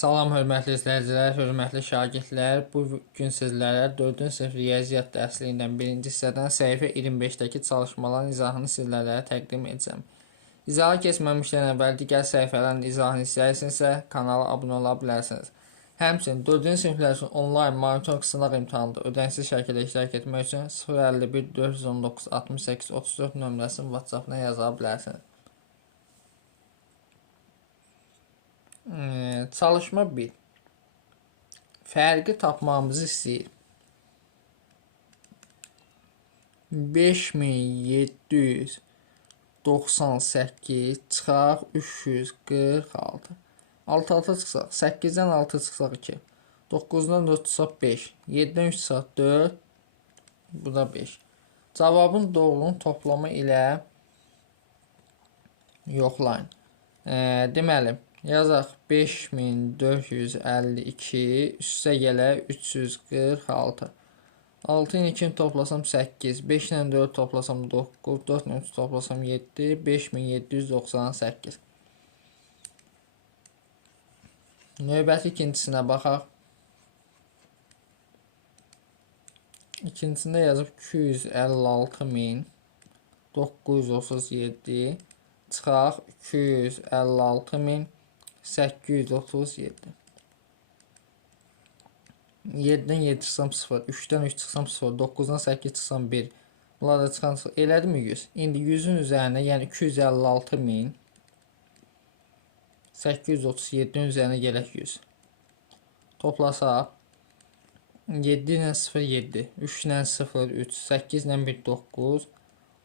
Salam hörmətli izləyicilər, hörmətli şagirdlər. Bu gün sizlərə 4-cü sinif riyaziyyat dərsliyindən 1-ci hissədən səhifə 25-dəki çalışmaların izahını sizlərə təqdim edəcəm. İzaha keçməmişdən əvvəl digər səhifələrin izahını istəyirsinizsə, kanala abunə ola bilərsiniz. Həmçinin 4-cü siniflər üçün onlayn monitor sınaq imtahanında ödənişsiz şəkildə iştirak etmək üçün 051 419 68 34 nömrəsini WhatsApp-dan yaza bilərsiniz. Çalışma 1. Fərqi tapmamızı istəyir. 5798 çıxaq 346. 6 çıxsaq 8-dən 6 çıxsaq 2. 9-dan 4 çıxsaq 5. 7-dən 3 çıxsaq 4. Bu da 5. Cavabın doğrunun toplamı ilə yoxlayın. Deməli, yazaq 5452 üstə gələ 346. 6 ilə 2 toplasam 8, 5 ilə 4 toplasam 9, 4 ilə 3 toplasam 7, 5798. Növbəti ikincisinə baxaq. İkincisində yazıb 256937 çıxaq 256837. 7-dən 7 çıxsam 0, 3-dən 3 çıxsam 0, 9-dan 8 çıxsam 1. Bunlar da çıxan 0. Elədimi 100? İndi 100-ün üzərinə, yəni 256837-nin üzərinə gələk 100. Toplasaq 7 ilə 0, 7, 3 ilə 0, 3, 8 ilə 1, 9,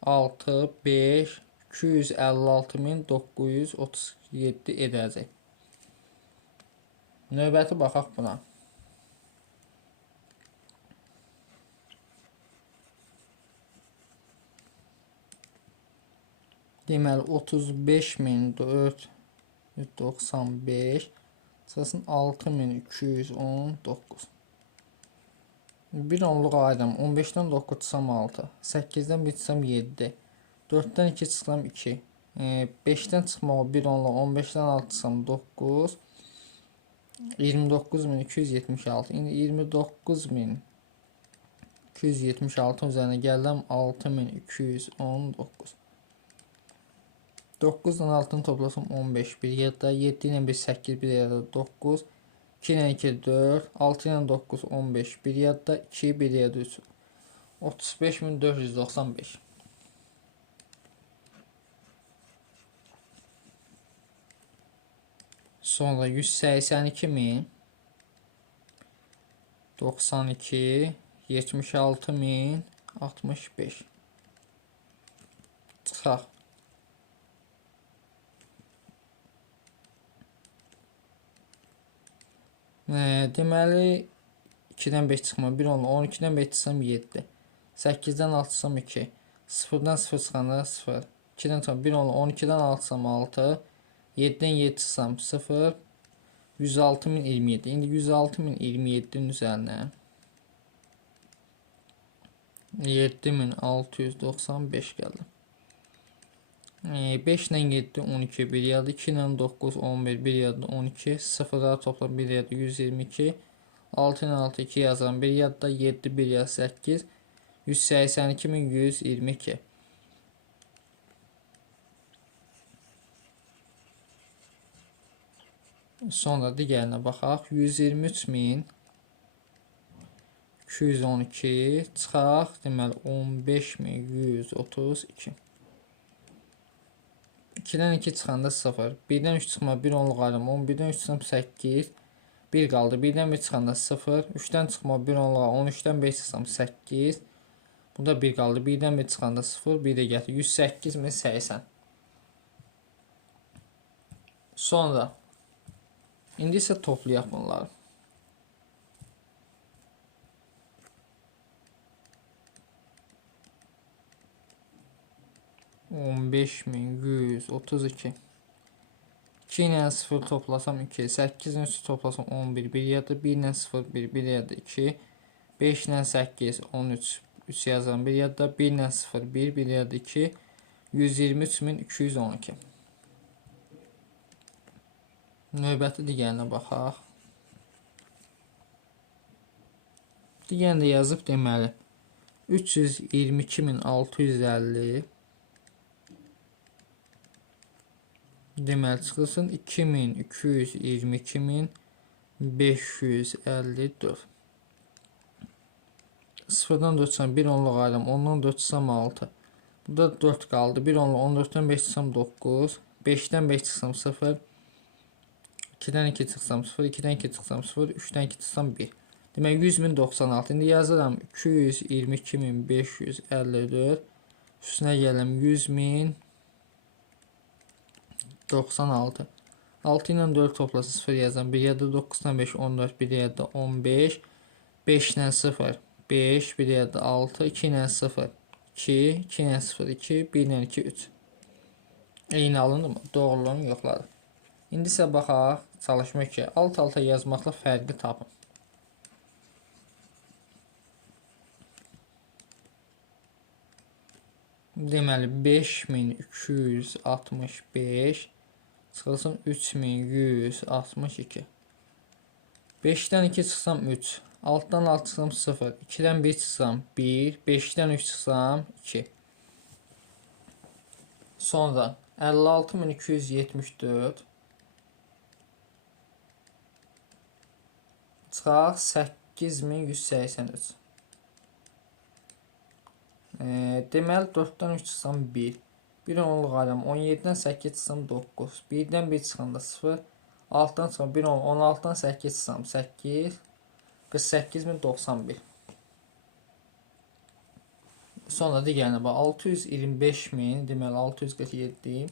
6, 5, 256937 edəcək. Növbəti baxaq buna. Deməli 35495 çıxsın 6219. Bir onluq ayırım. 15-dən 9 çıxsam 6, 8-dən 1 çıxsam 7, 4-dən 2 çıxsam 2, 5-dən çıxmağa 1 onluq, 15-dən 6 çıxsam 9, 29276. İndi 29276 üzərinə gəldim 6219. 9-dan 6-nı toplasam 15, bir yadda 7 ilə 1 8, bir yadda 9, 2 ilə 2 4, 6 ilə 9 15, bir yadda 2, bir yadda 3, 35495. Sonra 182092 76065 çıxaq. Deməli 2-dən 5 çıxma 1 onlu, 12-dən 5 çıxsam 7, 8-dən 6 çıxsam 2, 0-dan 0 çıxanda 0, 2-dən çıxsam 1 onlu, 12-dən 6 çıxsam 6, 7-dən 7 çıxsam 0, 106027. İndi 106027-nin üzərinə 7695 gəldi. 5 ilə 7 12, bir yadda 2 ilə 9 11, bir yadda 12, 0'ları toplam bir yadda 122, 6 ilə 6 2 yazan bir yadda 7 bir yadda 8, 182122. Sonra digərinə baxaq. 123212 çıxaq. Deməli 15132. 2-dən 2 çıxanda 0. 1-dən 3 çıxma 1 onluq ayrım. 11-dən 3 çıxsam 8. 1 qaldı. 1-dən 1 çıxanda 0. 3-dən çıxma 1 onluğa 13-dən 5 çıxsam 8. Burada 1 qaldı. 1-dən 1 çıxanda 0. 1 də gətir. 108080. Sonra İndi isə toplayaq bunları. On 5132. 2 ilə 0 toplasam 2, 8 ilə 3 toplasam 11, bir yadda 1 ilə 0 1, bir yadda 2, 5 ilə 8 13, 3 yazan bir yadda 1 ilə 0 1, bir yadda 2, 123212. Növbəti digərinə baxaq. Digərini də yazıb deməli 322.650 deməli çıxılsın 2222.554. Sıfırdan 4 çıxsam 1 onluq ayrım, ondan 4 çıxsam 6. Burada 4 qaldı. 1 onluq 14-dən 5 çıxsam 9. 5-dən 5 çıxsam 0. 2-dən 2 çıxsam 0. 2-dən 2 çıxsam 0. 3-dən 2 çıxsam 1. Demək 100.096. İndi yazıram 222.554. Üstünə gələm 100.096. 6 ilə 4 toplasa 0 yazam. 1 yerdə 9-dan 5 14. 1 yerdə 15. 5 ilə 0 5. 1 yerdə 6. 2 ilə 0 2. 2 ilə 0 2. 1 ilə 2 3. Eyni alındı mı? Doğruluğunu yoxladım. İndi isə baxaq çalışma 2. Alt-alta yazmaqla fərqi tapın. Deməli 5265 çıxılsın 3162. 5-dən 2 çıxsam 3. 6-dan 6 çıxsam 0. 2-dən 1 çıxsam 1. 5-dən 3 çıxsam 2. Sonra 56274 çıxaq 8183. Deməli 4-dən 3 çıxsam 1. 1 onluq ayrım 17-dən 8 çıxsam 9. 1-dən 1 çıxanda 0. 6-dan çıxsam 1 onluq 16-dan 8 çıxsam 8. 48091. Sonra digərinə bax 625.000 deməli 647.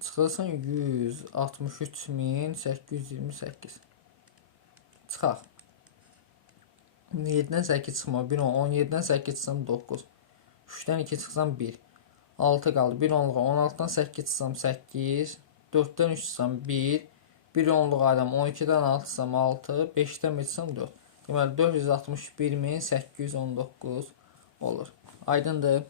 Çıxılsın 163.828. Çıxaq. 7-dən 8 çıxma 1 17-dən 8 çıxsam 9. 3-dən 2 çıxsam 1. 6 qaldı. 1 onluğa 16-dan 8 çıxsam 8. 4-dən 3 çıxsam 1. 1 onluq ayrım 12-dən 6 çıxsam 6. 5-dən 1 çıxsam 4. Deməli 461.819 olur. Aydındır.